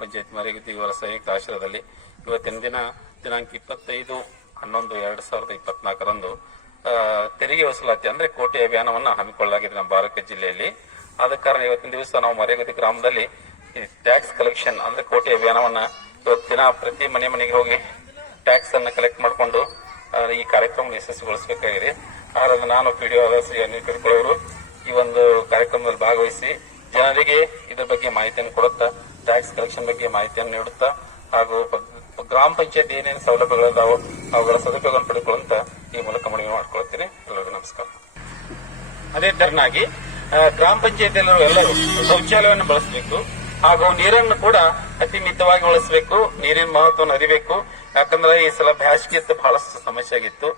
ಪಂಚಾಯತ್ ಮರಿಗುದ್ದಿ ಇವರ ಸಂಯುಕ್ತ ಆಶ್ರಯದಲ್ಲಿ ಇವತ್ತಿನ ದಿನಾಂಕ 25/11/2024 ತೆರಿಗೆ ವಸೂಲಾತಿ ಅಂದ್ರೆ ಕೋಟಿ ಅಭಿಯಾನವನ್ನು ಹಮ್ಮಿಕೊಳ್ಳಲಾಗಿದೆ ನಮ್ಮ ಬಾರಕ ಜಿಲ್ಲೆಯಲ್ಲಿ. ಆದ ಕಾರಣ ಇವತ್ತಿನ ದಿವಸ ನಾವು ಮರಿಗುದ್ದಿ ಗ್ರಾಮದಲ್ಲಿ ಟ್ಯಾಕ್ಸ್ ಕಲೆಕ್ಷನ್ ಅಂದ್ರೆ ಕೋಟಿ ಅಭಿಯಾನವನ್ನ ಇವತ್ತಿನ ಪ್ರತಿ ಮನೆಗೆ ಹೋಗಿ ಟ್ಯಾಕ್ಸ್ ಅನ್ನು ಕಲೆಕ್ಟ್ ಮಾಡಿಕೊಂಡು ಈ ಕಾರ್ಯಕ್ರಮ ಯಶಸ್ವಿಗೊಳಿಸಬೇಕಾಗಿದೆ. ಆದರೆ ನಾನು ಪಿಡಿಒ ಶ್ರೀ ಅನಿಲ್ ಕಡ್ಕೊಳ್ಳೋರು ಈ ಒಂದು ಕಾರ್ಯಕ್ರಮದಲ್ಲಿ ಭಾಗವಹಿಸಿ ಜನರಿಗೆ ಇದರ ಬಗ್ಗೆ ಮಾಹಿತಿಯನ್ನು ಕೊಡುತ್ತಾ ಟ್ಯಾಕ್ಸ್ ಕಲೆಕ್ಷನ್ ಬಗ್ಗೆ ಮಾಹಿತಿಯನ್ನು ನೀಡುತ್ತಾ ಹಾಗೂ ಗ್ರಾಮ ಪಂಚಾಯತ್ ಏನೇನು ಸೌಲಭ್ಯಗಳಿದಾವೋ ಅವುಗಳ ಸದುಪಯೋಗವನ್ನು ಪಡೆದುಕೊಳ್ಳುವಂತ ಈ ಮೂಲಕ ಮನವಿ ಮಾಡಿಕೊಳ್ಳುತ್ತೇನೆ. ಎಲ್ಲರಿಗೂ ನಮಸ್ಕಾರ. ಅದೇ ತರನಾಗಿ ಗ್ರಾಮ ಪಂಚಾಯತಿಯಲ್ಲೂ ಎಲ್ಲರೂ ಶೌಚಾಲಯವನ್ನು ಬಳಸಬೇಕು ಹಾಗೂ ನೀರನ್ನು ಕೂಡ ಅತಿ ಮಿತವಾಗಿ ಬಳಸಬೇಕು. ನೀರಿನ ಮಹತ್ವವನ್ನು ಅರಿಬೇಕು. ಯಾಕಂದ್ರೆ ಈ ಸಲ ಬ್ಯಾಸಿಗೆ ಬಹಳಷ್ಟು ಸಮಸ್ಯೆ ಆಗಿತ್ತು.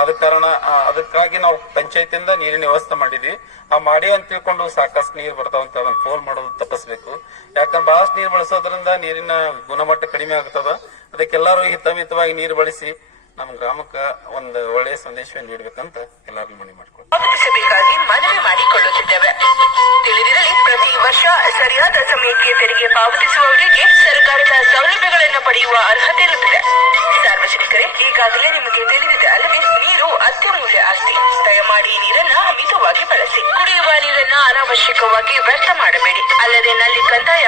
ಆದ ಕಾರಣ ಅದಕ್ಕಾಗಿ ನಾವು ಪಂಚಾಯತಿಯಿಂದ ನೀರಿನ ವ್ಯವಸ್ಥೆ ಮಾಡಿದ್ವಿ. ಆ ಮಾಡಿ ಅಂತ ತಿಳ್ಕೊಂಡು ಸಾಕಷ್ಟು ನೀರು ಬರ್ತಾವಂತ ಅದನ್ನ ಫೋನ್ ಮಾಡೋದು ತಪ್ಪಿಸಬೇಕು. ಯಾಕಂದ್ರೆ ಬಹಳಷ್ಟು ನೀರು ಬಳಸೋದ್ರಿಂದ ನೀರಿನ ಗುಣಮಟ್ಟ ಕಡಿಮೆ ಆಗ್ತದ. ಅದಕ್ಕೆಲ್ಲರೂ ಹಿತಮಿತವಾಗಿ ನೀರು ಬಳಸಿ ನಮ್ಮ ಗ್ರಾಮಕ್ಕೆ ಒಂದು ಒಳ್ಳೆಯ ಸಂದೇಶವನ್ನು ನೀಡಬೇಕಂತ ಎಲ್ಲರಿಗೂ ಮನವಿ ಪಾವತಿಸಬೇಕಾಗಿ ಮನವಿ ಮಾಡಿಕೊಳ್ಳುತ್ತಿದ್ದೇವೆ. ತಿಳಿದಿರಲಿ, ಪ್ರತಿ ವರ್ಷ ಸರಿಯಾದ ಸಮಯಕ್ಕೆ ತೆರಿಗೆ ಪಾವತಿಸುವವರಿಗೆ ಸರ್ಕಾರದ ಸೌಲಭ್ಯಗಳನ್ನು ಪಡೆಯುವ ಅರ್ಹತೆ ಇರುತ್ತದೆ. ಸಾರ್ವಜನಿಕರೇ, ಈಗಾಗಲೇ ನಿಮಗೆ ತಿಳಿದಿದೆ ಅಲ್ಲವೇ, ನೀರು ಅತ್ಯಮೂಲ್ಯ ಆಸ್ತಿ. ದಯಮಾಡಿ ನೀರನ್ನ ಮಿತವಾಗಿ ಬಳಸಿ. ಕುಡಿಯುವ ನೀರನ್ನ ಅನಾವಶ್ಯಕವಾಗಿ ವ್ಯರ್ಥ ಮಾಡಬೇಡಿ. ಅಲ್ಲದೆ ನಲ್ಲಿ ಕಂದಾಯ